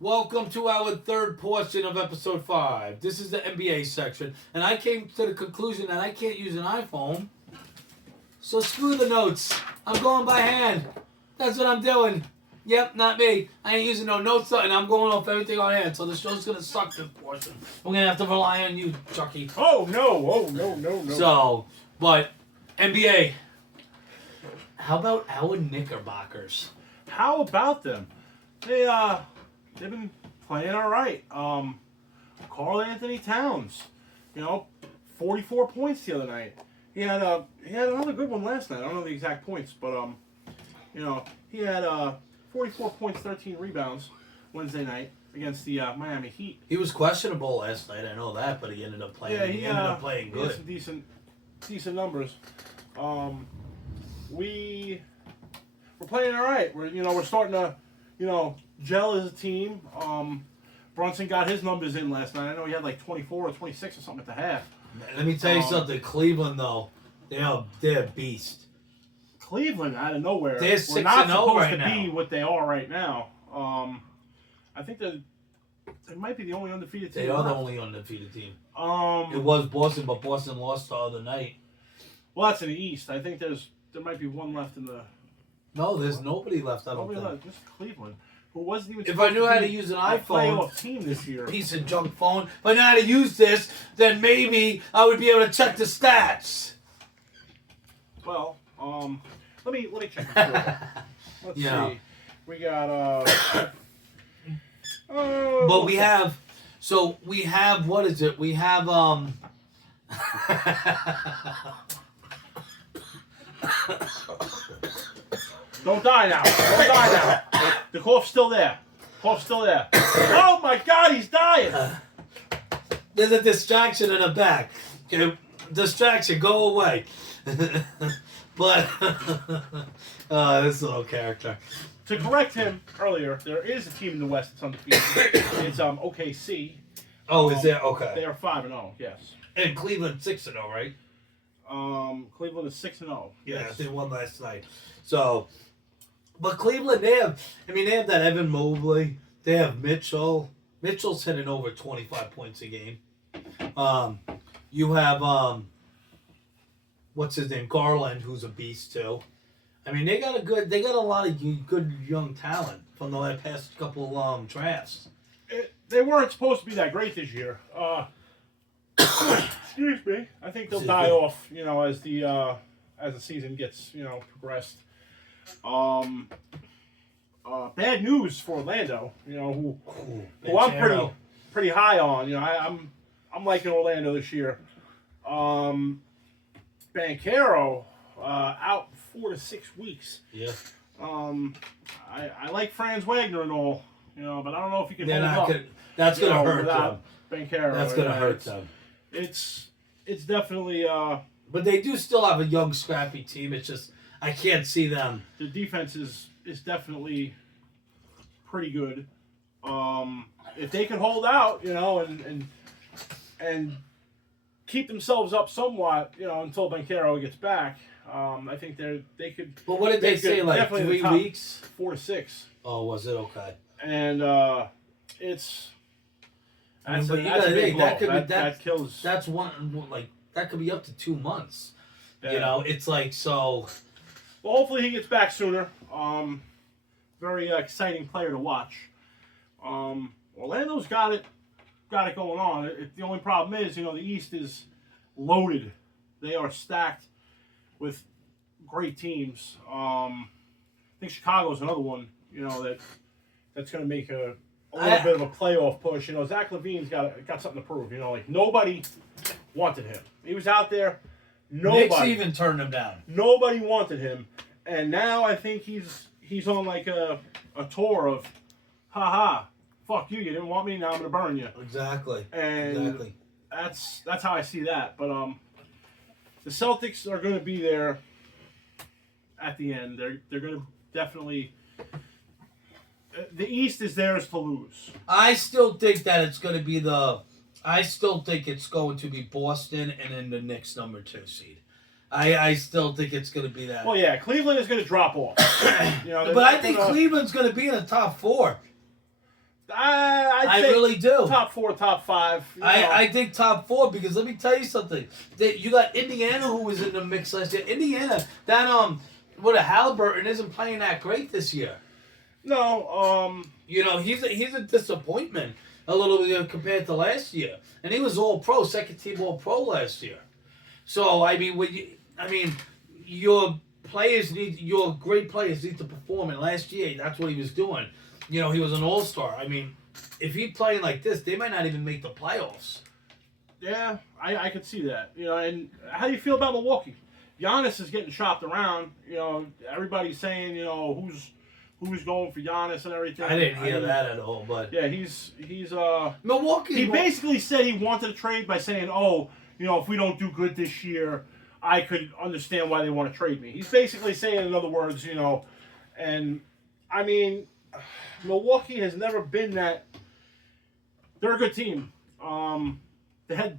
Welcome to our third portion of episode 5. This is the NBA section, and I came to the conclusion that I can't use an iPhone, so screw the notes. I'm going by hand. That's what I'm doing. Yep, not me. I ain't using no notes, and I'm going off everything on hand, so the show's gonna suck this portion. We're gonna have to rely on you, Chucky. Oh, no. So, but NBA, how about our Knickerbockers? How about them? They've been playing all right. Karl Anthony Towns, 44 points the other night. He had another good one last night. I don't know the exact points, but he had 44 points, 13 rebounds Wednesday night against the Miami Heat. He was questionable last night, I know that, but he ended up playing. Yeah, he ended up playing He had good. some decent numbers. We're playing all right. We're starting to gel as a team. Brunson got his numbers in last night. I know he had like 24 or 26 or something at the half. Let me tell you something. Cleveland, though, they're a beast. Cleveland out of nowhere. They're We're not 6-0 supposed right to now. be what they are right now. I think they might be the only undefeated team. They are the left. only undefeated team. Um, It was Boston, but Boston lost the other night. well, that's in the East. I think there might be one left in the. No, there's nobody left, I don't Nobody think. left, just Cleveland, who wasn't even. If I supposed knew how to be use an a iPhone, playoff team this year. piece of junk phone, if I knew how to use this, then maybe I would be able to check the stats. Well, let me check the score. Let's Yeah. see. We got But we have, what is it? We have, Don't die now. Don't die now. The cough's still there. Cough's still there. Oh my God, he's dying. there's a distraction in the back. Okay, distraction, go away. But, this little character. To correct him earlier, there is a team in the West that's undefeated. It's OKC. Oh, is there? They Okay. are 5-0. Yes. And Cleveland 6-0, right? Cleveland is 6-0. Yeah, Yes. they won last night. So, but Cleveland, they have that Evan Mobley. They have Mitchell. Mitchell's hitting over 25 points a game. You have, what's his name? Garland, who's a beast too. I mean, they got a lot of good young talent from the past couple drafts. They weren't supposed to be that great this year. Excuse me. I think they'll die off, as the season gets, progressed. Bad news for Orlando, who I'm pretty high on. I'm liking Orlando this year. Banchero out 4 to 6 weeks. Yeah. I like Franz Wagner and all, but I don't know if he can They're hold not up. gonna, that's going to hurt them. without Banchero. That's going to hurt them. It's definitely But they do still have a young, scrappy team. It's just, I can't see them. the defense is definitely pretty good. If they can hold out, and keep themselves up somewhat, until Banchero gets back, I think they could. But what did they say, could like definitely 3 in the top weeks? 4 to 6, Oh, was it? Okay. and it's. I mean, That's, but a, you that's a gotta big think, blow. that could be- that kills. That's one, that could be up to 2 months. Yeah. It's like, so. Well, hopefully he gets back sooner. Very exciting player to watch. Orlando's got it going on. The only problem is, the East is loaded. They are stacked with great teams. I think Chicago's another one. That's going to make a little bit of a playoff push. Zach LaVine's got something to prove. Nobody wanted him. He was out there. Knicks Nobody. even turned him down. Nobody wanted him, and now I think he's on like a tour of, haha, fuck you didn't want me, now I'm gonna burn you. Exactly. And Exactly. that's how I see that. But the Celtics are gonna be there at the end. They're gonna definitely. The East is theirs to lose. I still think that it's going to be I still think it's going to be Boston and then the Knicks number 2 seed. I still think it's going to be that. Well, yeah, Cleveland is going to drop off. But I think Cleveland's going to be in the top 4. I'd say really do. top 4, top 5. I think top 4 because let me tell you something. You got Indiana who was in the mix last year. Indiana, that Halliburton isn't playing that great this year. No, he's a disappointment a little bit compared to last year, and he was All Pro, second team All Pro last year. So your great players need to perform, and last year that's what he was doing. He was an all-star. If he's playing like this, they might not even make the playoffs. Yeah, I could see that. And how do you feel about Milwaukee? Giannis is getting shopped around. Everybody's saying, who's going for Giannis and everything. I didn't hear that at all, but yeah, he's Milwaukee. He basically said he wanted to trade by saying, if we don't do good this year, I could understand why they want to trade me. He's basically saying, in other words, and Milwaukee has never been that. They're a good team. They had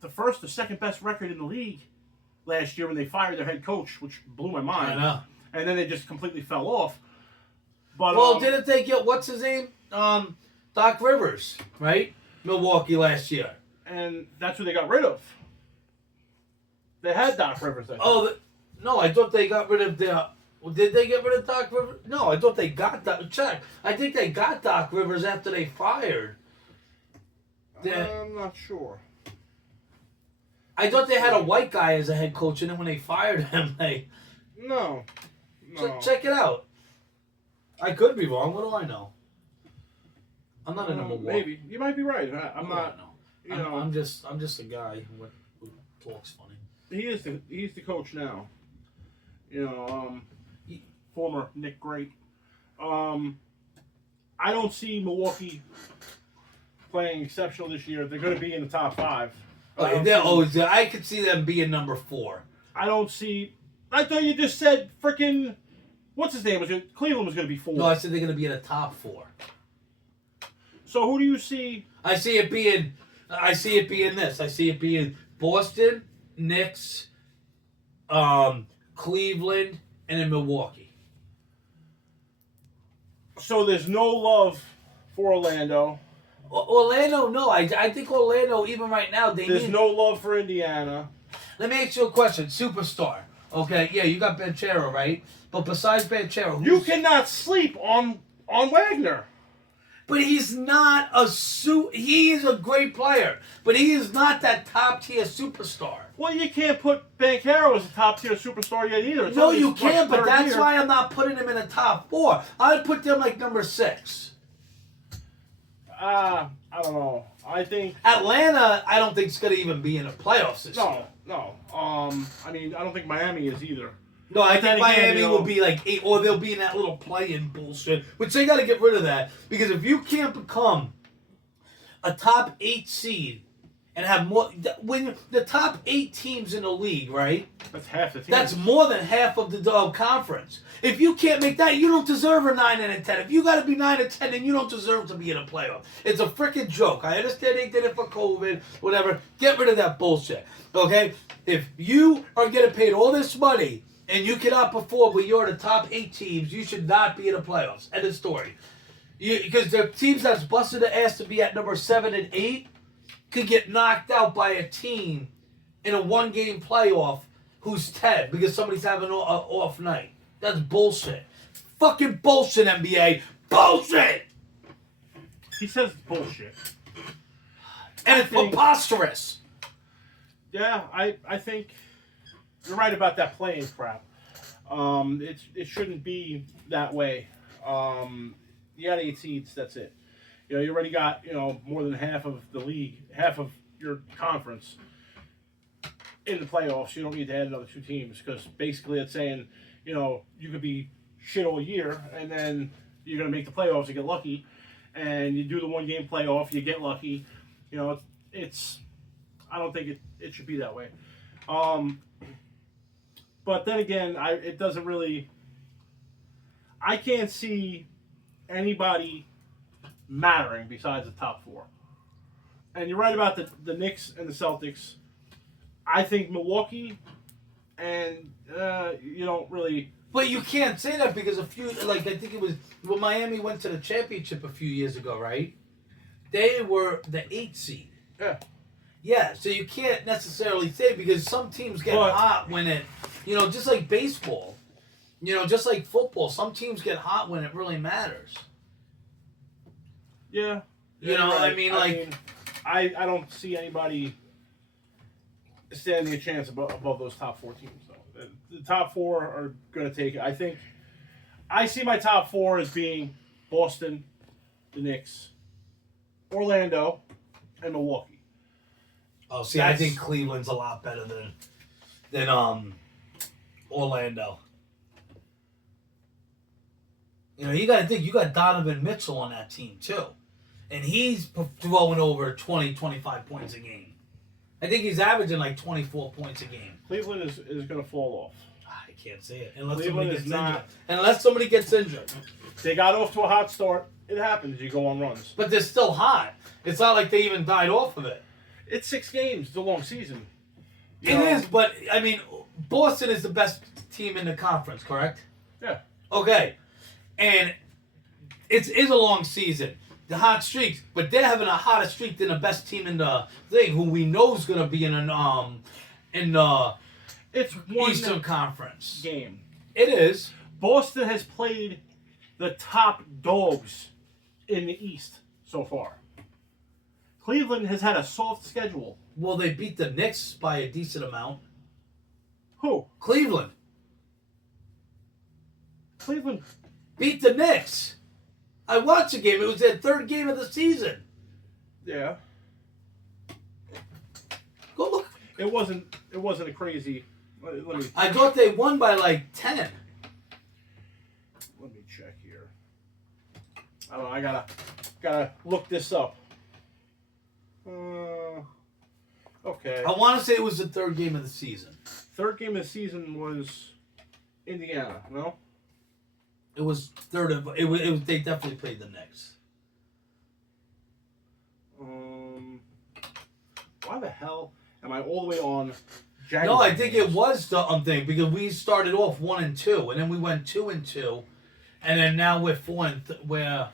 the second best record in the league last year when they fired their head coach, which blew my mind. I know. And then they just completely fell off. But didn't they get what's his name? Doc Rivers, right? Milwaukee last year. And that's who they got rid of. They had Doc Rivers. No, I thought they got rid of their. Did they get rid of Doc Rivers? No, I thought they got Doc. Check. I think they got Doc Rivers after they fired. I'm not sure. I thought they had a white guy as a head coach, and then when they fired him, No. Check it out. I could be wrong. What do I know? I'm not in a Milwaukee. Maybe you might be right. I'm not. I'm just a guy who talks funny. He's the coach now. Former Nick Great. I don't see Milwaukee playing exceptional this year. They're going to be in the top 5. I could see them being number 4. I don't see. I thought you just said freaking. What's his name? Cleveland was going to be 4. No, I said they're going to be in the top 4. So who do you see? I see it being this. I see it being Boston, Knicks, Cleveland, and then Milwaukee. So there's no love for Orlando. Orlando, no. I think Orlando, even right now, There's no love for Indiana. Let me ask you a question. Superstar. Okay, yeah, you got Banchero, right? But besides Banchero, you cannot sleep on Wagner. But he's not he is a great player, but he is not that top tier superstar. Well, you can't put Banchero as a top tier superstar yet either. No, you can't, but that's why I'm not putting him in the top 4. I'd put them like number 6. I don't know. I think Atlanta, I don't think is going to even be in the playoffs this year. No. I don't think Miami is either. No, I think Miami will be like 8, or they'll be in that little play-in bullshit, which they got to get rid of that. Because if you can't become a top 8 seed and have more, when the top 8 teams in the league, right? That's half the team. That's more than half of the conference. If you can't make that, you don't deserve a 9 and a 10. If you got to be 9 and 10, then you don't deserve to be in a playoff. It's a freaking joke. I understand they did it for COVID, whatever. Get rid of that bullshit, okay? If you are getting paid all this money and you cannot perform when you're in the top 8 teams, you should not be in the playoffs. End of story. Because the teams that's busted the ass to be at number 7 and 8 could get knocked out by a team in a 1-game playoff who's 10 because somebody's having an off night. That's bullshit. Fucking bullshit, NBA. Bullshit! He says it's bullshit. And it's preposterous. Yeah, I think you're right about that playing crap. It shouldn't be that way. You got 8 seeds, that's it. You already got, more than half of the league, half of your conference in the playoffs. You don't need to add another 2 teams because basically it's saying, you could be shit all year and then you're going to make the playoffs and get lucky. And you do the 1-game playoff, you get lucky. It's I don't think it should be that way. But then again, it doesn't really. I can't see anybody mattering besides the top 4. And you're right about the Knicks and the Celtics. I think Milwaukee, and you don't really But you can't say that because I think it was when Miami went to the championship a few years ago, right? They were the 8th seed. Yeah. Yeah, so you can't necessarily say because some teams get hot when it, just like baseball, just like football, some teams get hot when it really matters. Yeah. Right. I don't see anybody standing a chance above those top 4 teams, though. The top 4 are going to take it. I see my top 4 as being Boston, the Knicks, Orlando, and Milwaukee. Oh, see, I think Cleveland's a lot better than Orlando. You got to think, you got Donovan Mitchell on that team, too. And he's throwing over 20, 25 points a game. I think he's averaging like 24 points a game. Cleveland is going to fall off. I can't say it. Unless somebody gets injured. They got off to a hot start. It happens. You go on runs. But they're still hot. It's not like they even died off of it. It's 6 games. It's a long season. It is, but, Boston is the best team in the conference, correct? Yeah. Okay. And it is a long season. The hot streaks, but they're having a hotter streak than the best team in the thing, who we know is going to be in the it's one Eastern Conference game. It is. Boston has played the top dogs in the East so far. Cleveland has had a soft schedule. Well, they beat the Knicks by a decent amount. Who? Cleveland. Cleveland beat the Knicks. I watched the game. It was their 3rd game of the season. Yeah. Go look. It wasn't a crazy. Let me. I thought they won by like 10. Let me check here. I don't know. I gotta look this up. Okay. I want to say it was the 3rd game of the season. 3rd game of the season was Indiana. No. It was 3rd of. It was. They definitely played the Knicks. Why the hell am I all the way on? January? No, I think it was the thing because we started off 1-2, and then we went 2-2, and then now we're 4 where.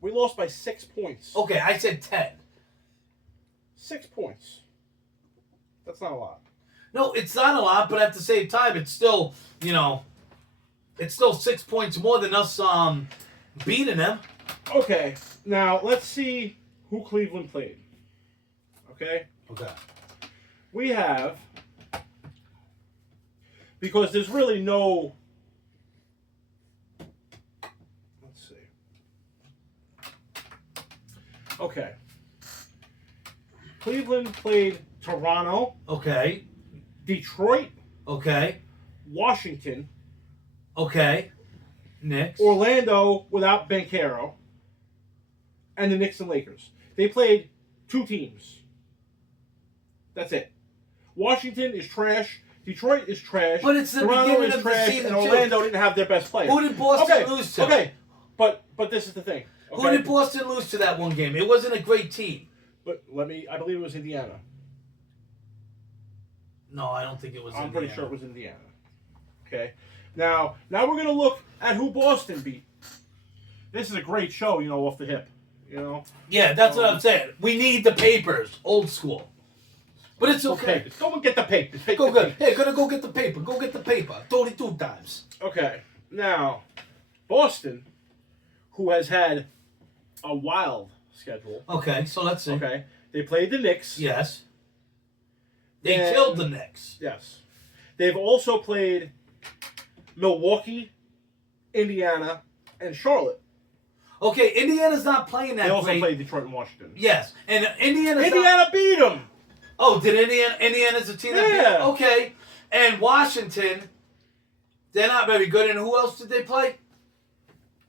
We lost by 6 points. Okay, I said 10. 6 points. That's not a lot. No, it's not a lot, but at the same time, it's still, it's still 6 points more than us beating them. Okay, now let's see who Cleveland played. Okay? Okay. We have, because there's really no, let's see. Okay. Cleveland played Toronto. Okay. Detroit. Okay. Washington. Okay. Knicks. Orlando without Banchero. And the Knicks and Lakers. They played 2 teams. That's it. Washington is trash. Detroit is trash. But it's the Toronto beginning is of the trash, season, and Orlando didn't have their best player. Who did Boston lose to? Okay, but this is the thing. Okay? Who did Boston lose to that one game? It wasn't a great team. But I believe it was Indiana. No, I don't think it was I'm Indiana. pretty sure it was Indiana. Okay. Now we're going to look at who Boston beat. This is a great show, off the hip. Yeah, that's what I'm saying. We need the papers, old school. But it's okay. Go and get the paper. Go good. Hey, gonna go get the paper. Go get the paper. 32 times. Okay. Now, Boston, who has had a wild schedule. Okay, so let's see. Okay. They played the Knicks. Yes. They killed the Knicks. Yes. They've also played Milwaukee, Indiana, and Charlotte. Okay, Indiana's not playing that They also great. played Detroit and Washington. Yes, and Indiana beat them. Oh, did Indiana's a team that beat them? Okay, and Washington, they're not very good. And who else did they play?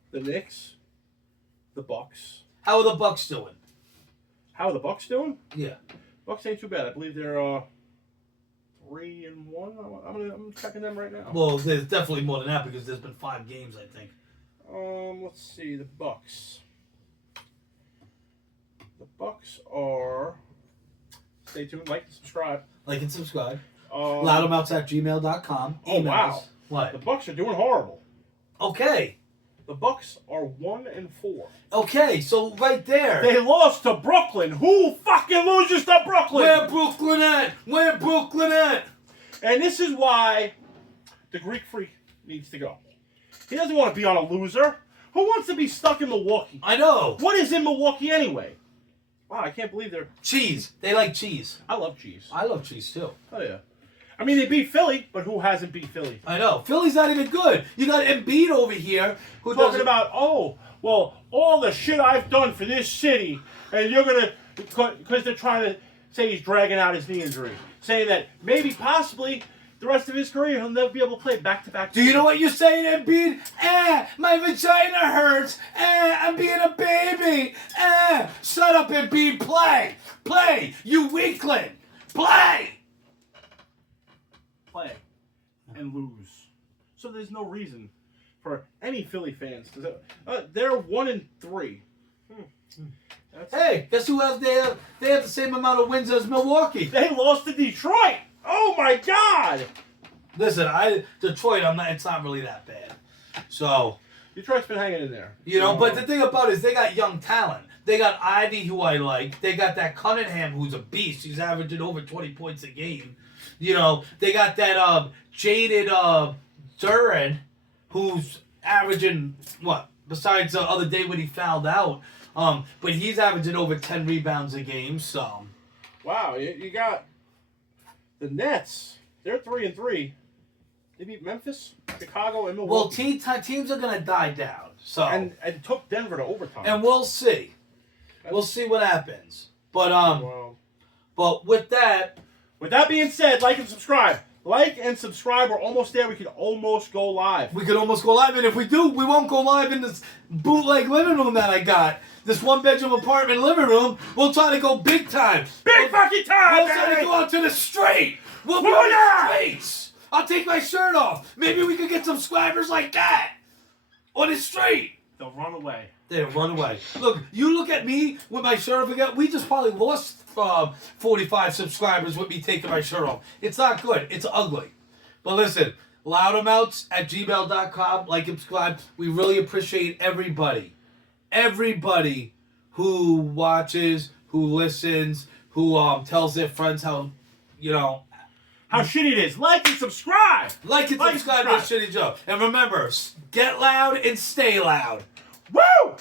The Knicks, the Bucks. How are the Bucks doing? How are the Bucks doing? Yeah, Bucks ain't too bad. I believe they're 3-1. I'm checking them right now. Well, there's definitely more than that because there's been 5 games, I think. Let's see the Bucks. The Bucks are. Stay tuned. Like and subscribe. Like and subscribe. Loudamouths@gmail.com. Oh wow! What? The Bucks are doing horrible. Okay. The Bucks are 1-4. Okay, so right there. They lost to Brooklyn. Who fucking loses to Brooklyn? Where Brooklyn at? Where Brooklyn at? And this is why the Greek Freak needs to go. He doesn't want to be on a loser. Who wants to be stuck in Milwaukee? I know. What is in Milwaukee anyway? Wow, I can't believe they're... Cheese. They like cheese. I love cheese. I love cheese too. Oh, yeah. I mean, they beat Philly, but who hasn't beat Philly? I know. Philly's not even good. You got Embiid over here who Talking doesn't... about, oh, well, all the shit I've done for this city, and you're going to... Because they're trying to say he's dragging out his knee injury. Saying that maybe, possibly, the rest of his career, he'll never be able to play back-to-back. Do you know what you're saying, Embiid? My vagina hurts. I'm being a baby. Shut up, Embiid. Play. Play. You weakling. Play. Play and lose. So there's no reason for any Philly fans to... they're 1-3. Hey, guess who else they have? They have the same amount of wins as Milwaukee. They lost to Detroit. Oh, my God. Listen, Detroit, it's not really that bad. So, Detroit's been hanging in there. you know, but the thing about it is they got young talent. They got Ivy, who I like. They got that Cunningham, who's a beast. He's averaging over 20 points a game. You know, they got that jaded Duran, who's averaging, what, besides the other day when he fouled out. But he's averaging over 10 rebounds a game, so. Wow, you got the Nets. They're 3-3. They beat Memphis, Chicago, and Well, Milwaukee. teams are going to die down. So. And took Denver to overtime. And we'll see. We'll see what happens. But Wow. but with that being said, like and subscribe. Like and subscribe. We're almost there. We could almost go live. we could almost go live, and if we do, we won't go live in this bootleg living room that I got. This one-bedroom apartment living room. We'll try to go big time. Big fucking time, We'll try to baby! go out to the street. We'll go to the streets. I'll take my shirt off. Maybe we could get some subscribers like that on the street. They'll run away. They run away. Look, you look at me with my shirt off again. We just probably lost 45 subscribers with me taking my shirt off. It's not good. It's ugly. But listen, loudamouts@gmail.com. Like and subscribe. We really appreciate everybody. Everybody who watches, who listens, who tells their friends how, How shitty it is. Like and subscribe. like and subscribe to Shitty Joe. And remember, get loud and stay loud. Woo!